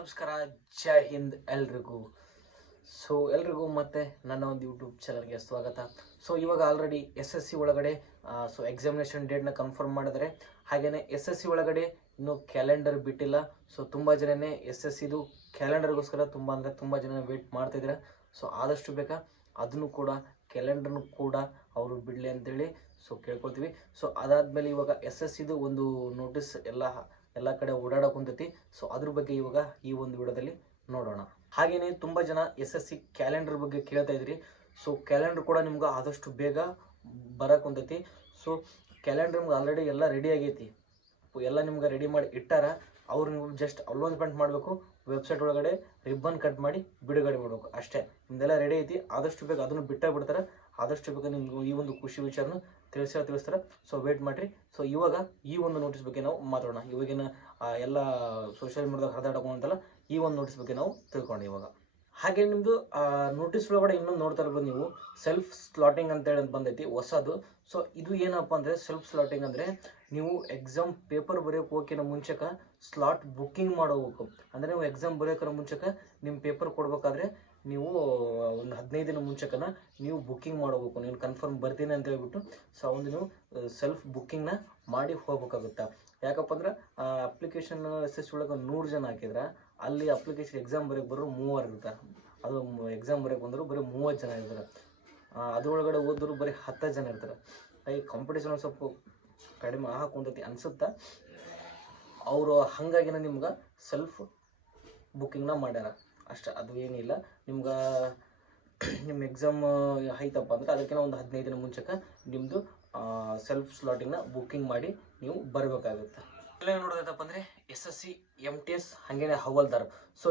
ನಮಸ್ಕಾರ, ಜೈ ಹಿಂದ್ ಎಲ್ರಿಗೂ. ಎಲ್ರಿಗೂ ಮತ್ತೆ ನನ್ನ ಒಂದು ಯೂಟ್ಯೂಬ್ ಚಾನಲ್ಗೆ ಸ್ವಾಗತ. ಇವಾಗ ಆಲ್ರೆಡಿ ಎಸ್ ಎಸ್ ಸಿ ಒಳಗಡೆ ಎಕ್ಸಾಮಿನೇಷನ್ ಡೇಟ್ನ ಕನ್ಫರ್ಮ್ ಮಾಡಿದರೆ, ಹಾಗೆಯೇ ಎಸ್ ಎಸ್ ಸಿ ಒಳಗಡೆ ಇನ್ನೂ ಕ್ಯಾಲೆಂಡರ್ ಬಿಟ್ಟಿಲ್ಲ. ತುಂಬ ಜನನೇ ಎಸ್ ಎಸ್ ಸಿದು ಕ್ಯಾಲೆಂಡರ್ಗೋಸ್ಕರ ತುಂಬ ಜನ ವೇಟ್ ಮಾಡ್ತಿದ್ದಾರೆ. ಆದಷ್ಟು ಬೇಗ ಅದನ್ನು ಕೂಡ ಕ್ಯಾಲೆಂಡರ್ನು ಕೂಡ ಅವರು ಬಿಡಲಿ ಅಂತೇಳಿ ಕೇಳ್ಕೊಳ್ತೀವಿ. ಅದಾದಮೇಲೆ ಇವಾಗ ಎಸ್ ಎಸ್ ಸಿದು ಒಂದು ನೋಟಿಸ್ ಎಲ್ಲ ಕಡೆ ಓಡಾಡೋಕೆ ಕುಂತೈತಿ. ಅದ್ರ ಬಗ್ಗೆ ಇವಾಗ ಈ ಒಂದು ವಿಡಿಯೋದಲ್ಲಿ ನೋಡೋಣ. ಹಾಗೇನೆ ತುಂಬ ಜನ ಎಸ್ ಎಸ್ ಸಿ ಕ್ಯಾಲೆಂಡರ್ ಬಗ್ಗೆ ಕೇಳ್ತಾ ಇದ್ರಿ. ಕ್ಯಾಲೆಂಡರ್ ಕೂಡ ನಿಮ್ಗೆ ಆದಷ್ಟು ಬೇಗ ಬರಕ್ಕೆ ಕುಂತೈತಿ. ಕ್ಯಾಲೆಂಡರ್ ನಿಮ್ಗೆ ಆಲ್ರೆಡಿ ಎಲ್ಲ ರೆಡಿ ಆಗೈತಿ, ಎಲ್ಲ ನಿಮ್ಗೆ ರೆಡಿ ಮಾಡಿ ಇಟ್ಟಾರ. ಅವ್ರು ನೀವು ಜಸ್ಟ್ ಅಲೌನ್ಸ್ಮೆಂಟ್ ಮಾಡಬೇಕು, ವೆಬ್ಸೈಟ್ ಒಳಗಡೆ ರಿಬ್ಬನ್ ಕಟ್ ಮಾಡಿ ಬಿಡುಗಡೆ ಮಾಡಬೇಕು ಅಷ್ಟೇ. ನಿಮ್ದೆಲ್ಲ ರೆಡಿ ಐತಿ. ಆದಷ್ಟು ಬೇಗ ಅದನ್ನು ಬಿಡ್ತಾರೆ. ಆದಷ್ಟು ಬೇಗ ನಿಮ್ಗೆ ಈ ಒಂದು ಖುಷಿ ವಿಚಾರನ ತಿಳಿಸ್ತಾರೆ. ವೇಟ್ ಮಾಡಿರಿ. ಇವಾಗ ಈ ಒಂದು ನೋಟಿಸ್ ಬಗ್ಗೆ ನಾವು ಮಾತಾಡೋಣ. ಇವಾಗಿನ ಎಲ್ಲ ಸೋಷಿಯಲ್ ಮೀಡಿಯಾದಾಗ ಹರಿದಾಡೋಂತಲ್ಲ, ಈ ಒಂದು ನೋಟಿಸ್ ಬಗ್ಗೆ ನಾವು ತಿಳ್ಕೊಂಡು ಇವಾಗ. ಹಾಗೆ ನಿಮ್ಮದು ನೋಟಿಸ್ ಒಳಗಡೆ ಇನ್ನೊಂದು ನೋಡ್ತಾ ಇರ್ಬೋದು ನೀವು, ಸೆಲ್ಫ್ ಸ್ಲಾಟಿಂಗ್ ಅಂತೇಳಿ ಬಂದೈತಿ ಹೊಸದು. ಇದು ಏನಪ್ಪ ಅಂದರೆ, ಸೆಲ್ಫ್ ಸ್ಲಾಟಿಂಗ್ ಅಂದರೆ ನೀವು ಎಕ್ಸಾಮ್ ಪೇಪರ್ ಬರೆಯೋಕೆ ಹೋಗೋಕ್ಕಿಂತ ಮುಂಚೆಕ ಸ್ಲಾಟ್ ಬುಕ್ಕಿಂಗ್ ಮಾಡೋಬೇಕು. ಅಂದರೆ ನೀವು ಎಕ್ಸಾಮ್ ಬರೆಯೋಕ್ಕಿಂತ ಮುಂಚೆಕ ನಿಮ್ಮ ಪೇಪರ್ ಕೊಡಬೇಕಾದ್ರೆ ನೀವು ಒಂದು 15 ದಿನ ಮುಂಚೆಕನ ನೀವು ಬುಕ್ಕಿಂಗ್ ಮಾಡಬೇಕು. ನೀನು ಕನ್ಫರ್ಮ್ ಬರ್ತೀನಿ ಅಂತ ಹೇಳ್ಬಿಟ್ಟು ಒಂದು ನೀವು ಸೆಲ್ಫ್ ಬುಕ್ಕಿಂಗ್ನ ಮಾಡಿ ಹೋಗ್ಬೇಕಾಗುತ್ತೆ. ಯಾಕಪ್ಪ ಅಂದ್ರೆ ಅಪ್ಲಿಕೇಶನ್ ಎಸ್ ಎಸ್ ಒಳಗೆ 100 ಜನ ಹಾಕಿದ್ರೆ, ಅಲ್ಲಿ ಅಪ್ಲಿಕೇಶನ್ ಎಕ್ಸಾಮ್ ಬರೆಯೋಕೆ ಬರೋರು 30 ಇರ್ತಾರೆ. ಅದು ಎಕ್ಸಾಮ್ ಬರೆಯೋಕೆ ಬಂದರು ಬರೀ 30 ಜನ ಇರ್ತಾರೆ. ಅದ್ರೊಳಗಡೆ ಓದಿದ್ರು ಬರೀ 10 ಜನ ಇರ್ತಾರೆ. ಈ ಕಾಂಪಿಟೇಷನ್ ಸ್ವಲ್ಪ ಕಡಿಮೆ ಹಾಕೊಂತೈತಿ ಅನ್ಸುತ್ತಾ. ಅವರು ಹಾಗಾಗಿನ ನಿಮ್ಗೆ ಸೆಲ್ಫ್ ಬುಕ್ಕಿಂಗ್ನ ಮಾಡ್ಯಾರ ಅಷ್ಟೇ. ಅದು ಏನಿಲ್ಲ, ನಿಮ್ಗೆ ನಿಮ್ಮ ಎಕ್ಸಾಮ್ ಆಯ್ತಪ್ಪ ಅಂದ್ರೆ ಅದಕ್ಕಿಂತ ಒಂದು 15 ದಿನ ಮುಂಚೆಕ ನಿಮ್ಮದು ಸೆಲ್ಫ್ ಸ್ಲಾಟಿಂಗ್ನ ಬುಕ್ಕಿಂಗ್ ಮಾಡಿ ನೀವು ಬರಬೇಕಾಗುತ್ತೆ. ಎಲ್ಲ ನೋಡೋದಪ್ಪ ಅಂದರೆ ಎಸ್ ಎಸ್ ಸಿ MTS ಹಾಗೇನೆ ಹವಾಲ್ದಾರ್.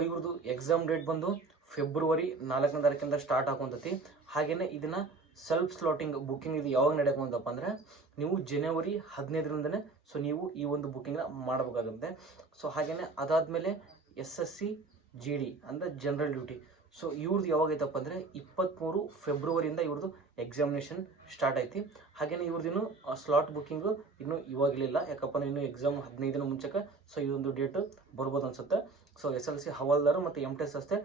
ಇವ್ರದ್ದು ಎಕ್ಸಾಮ್ ಡೇಟ್ ಬಂದು ಫೆಬ್ರವರಿ 4ನೇ ತಾರೀಕಿಂದ ಸ್ಟಾರ್ಟ್ ಆಗುವಂತೈತಿ. ಹಾಗೆಯೇ ಇದನ್ನು ಸೆಲ್ಫ್ ಸ್ಲಾಟಿಂಗ್ ಬುಕ್ಕಿಂಗ್ ಇದು ಯಾವಾಗ ನಡೆಯಕೊಂತಪ್ಪ ಅಂದರೆ, ನೀವು ಜನವರಿ 15ರಿಂದನೇ ನೀವು ಈ ಒಂದು ಬುಕ್ಕಿಂಗ್ನ ಮಾಡಬೇಕಾಗುತ್ತೆ. ಹಾಗೆಯೇ ಅದಾದಮೇಲೆ SSC GD ಅಂದರೆ ಜನರಲ್ ಡ್ಯೂಟಿ. ಇವ್ರದ್ದು ಯಾವಾಗ ಐತಪ್ಪ ಅಂದರೆ 23 ಫೆಬ್ರವರಿಯಿಂದ ಇವ್ರದ್ದು ಎಕ್ಸಾಮಿನೇಷನ್ ಸ್ಟಾರ್ಟ್ ಐತಿ. ಹಾಗೆಯೇ ಇವ್ರದ್ದು ಸ್ಲಾಟ್ ಬುಕ್ಕಿಂಗು ಇನ್ನೂ ಇವಾಗಲಿಲ್ಲ. ಯಾಕಪ್ಪ ಅಂದರೆ ಇನ್ನೂ ಎಕ್ಸಾಮ್ 15 ದಿನ ಮುಂಚೆಗೆ ಈ ಒಂದು ಡೇಟ್ ಬರ್ಬೋದು ಅನ್ಸುತ್ತೆ. SLC ಹವಾಲ್ದಾರು ಮತ್ತು MTS ಅಷ್ಟೇ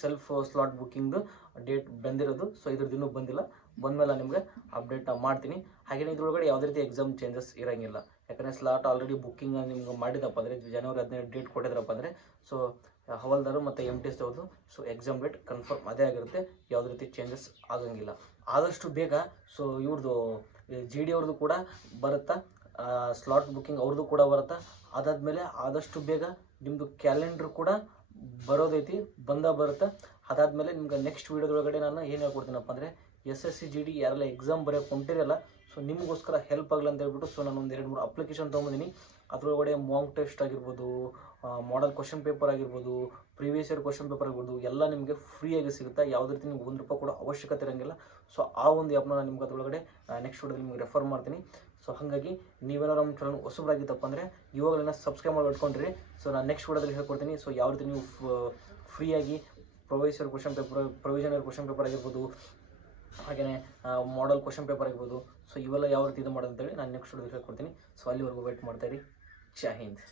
ಸೆಲ್ಫ್ ಸ್ಲಾಟ್ ಬುಕ್ಕಿಂಗ್ದು ಡೇಟ್ ಬಂದಿರೋದು. ಇದ್ರದ್ದು ಇನ್ನೂ ಬಂದಿಲ್ಲ. ಬಂದಮೇಲೆ ನಿಮಗೆ ಅಪ್ಡೇಟ್ ಮಾಡ್ತೀನಿ. ಹಾಗೆಯೇ ಇದ್ರೊಳಗಡೆ ಯಾವುದೇ ರೀತಿ ಎಕ್ಸಾಮ್ ಚೇಂಜಸ್ ಇರೋಂಗಿಲ್ಲ. ಯಾಕಂದರೆ ಸ್ಲಾಟ್ ಆಲ್ರೆಡಿ ಬುಕ್ಕಿಂಗ್ ನಿಮ್ಗೆ ಮಾಡಿದಪ್ಪ ಅಂದರೆ ಜನವರಿ 15 ಡೇಟ್ ಕೊಟ್ಟಿದ್ರಪ್ಪ ಅಂದರೆ ಹವಾಲ್ದಾರು ಮತ್ತು MTS ಅವ್ರದ್ದು ಎಕ್ಸಾಮ್ ಡೇಟ್ ಕನ್ಫರ್ಮ್ ಅದೇ ಆಗಿರುತ್ತೆ. ಯಾವುದೇ ರೀತಿ ಚೇಂಜಸ್ ಆಗೋಂಗಿಲ್ಲ. ಆದಷ್ಟು ಬೇಗ ಇವ್ರದ್ದು GD ಅವ್ರದ್ದು ಕೂಡ ಬರುತ್ತಾ, ಸ್ಲಾಟ್ ಬುಕ್ಕಿಂಗ್ ಅವ್ರದ್ದು ಕೂಡ ಬರುತ್ತಾ. ಅದಾದಮೇಲೆ ಆದಷ್ಟು ಬೇಗ ನಿಮ್ಮದು ಕ್ಯಾಲೆಂಡ್ರ್ ಕೂಡ ಬರೋದೈತಿ, ಬರುತ್ತೆ. ಅದಾದಮೇಲೆ ನಿಮ್ಗೆ ನೆಕ್ಸ್ಟ್ ವೀಡಿಯೋದೊಳಗಡೆ ನಾನು ಏನು ಹೇಳ್ಕೊಡ್ತೀನಪ್ಪ ಅಂದರೆ, SSC GD ಯಾರೆಲ್ಲ ಎಕ್ಸಾಮ್ ಬರೆಯೋಕೆ ಹೊಂಟಿರಲ್ಲ, ನಿಮಗೋಸ್ಕರ ಹೆಲ್ಪ್ ಆಗಲಿ ಅಂತ ಹೇಳ್ಬಿಟ್ಟು ನಾನು ಒಂದು 2-3 ಅಪ್ಲಿಕೇಶನ್ ತೊಗೊಂಡಿದ್ದೀನಿ. ಅದರೊಳಗಡೆ ಮಾಕ್ ಟೆಸ್ಟ್ ಆಗಿರ್ಬೋದು, ಮಾಡಲ್ ಕ್ವಶನ್ ಪೇಪರ್ ಆಗಿರ್ಬೋದು, ಪ್ರೀವಿಯಸ್ ಇಯರ್ ಕ್ವಶನ್ ಪೇಪರ್ ಆಗಿರ್ಬೋದು, ಎಲ್ಲ ನಿಮಗೆ ಫ್ರೀಯಾಗಿ ಸಿಗುತ್ತೆ. ಯಾವುದೇ ರೀತಿ ನಿಮ್ಗೆ ₹1 ಕೂಡ ಅವಶ್ಯಕತೆ ಇರೋಂಗಿಲ್ಲ. ಆ ಒಂದು ಆ್ಯಪ್ನ ನಾನು ನಿಮ್ಗೆ ಅದರೊಳಗಡೆ ನೆಕ್ಸ್ಟ್ ವಿಡಿಯೋದಲ್ಲಿ ನಿಮ್ಗೆ ರೆಫರ್ ಮಾಡ್ತೀನಿ. ಹಾಗಾಗಿ ನೀವೇನಾದ್ರು ನಮ್ಮ ಚಾನಲ್ ಹೊಸಬರಾಗಿತ್ತಪ್ಪ ಅಂದರೆ ಇವಾಗಲೇ ಸಬ್ಸ್ಕ್ರೈಬ್ ಮಾಡಿ ಇಟ್ಕೊಂಡಿರಿ. ನಾನು ನೆಕ್ಸ್ಟ್ ವಿಡಿಯೋದಲ್ಲಿ ಹೇಳ್ಕೊಡ್ತೀನಿ ಯಾವ ರೀತಿ ನೀವು ಫ್ರೀಯಾಗಿ ಪ್ರೊವಿಷನಲ್ ಕ್ವಶನ್ ಪೇಪರ್ ಆಗಿರ್ಬೋದು, ಹಾಗೆಯೇ ಮಾಡಲ್ ಕ್ವಶನ್ ಪೇಪರ್ ಆಗಿರ್ಬೋದು, ಇವೆಲ್ಲ ಯಾವ ರೀತಿ ಇದು ಮಾಡೋದಂತೇಳಿ ನಾನು ನೆಕ್ಸ್ಟ್ ವಿಡಿಯೋದಲ್ಲಿ ಹೇಳ್ಕೊಡ್ತೀನಿ. ಅಲ್ಲಿವರೆಗೂ ವೇಟ್ ಮಾಡ್ತಾಯಿರಿ. ಜೈ ಹಿಂದ್.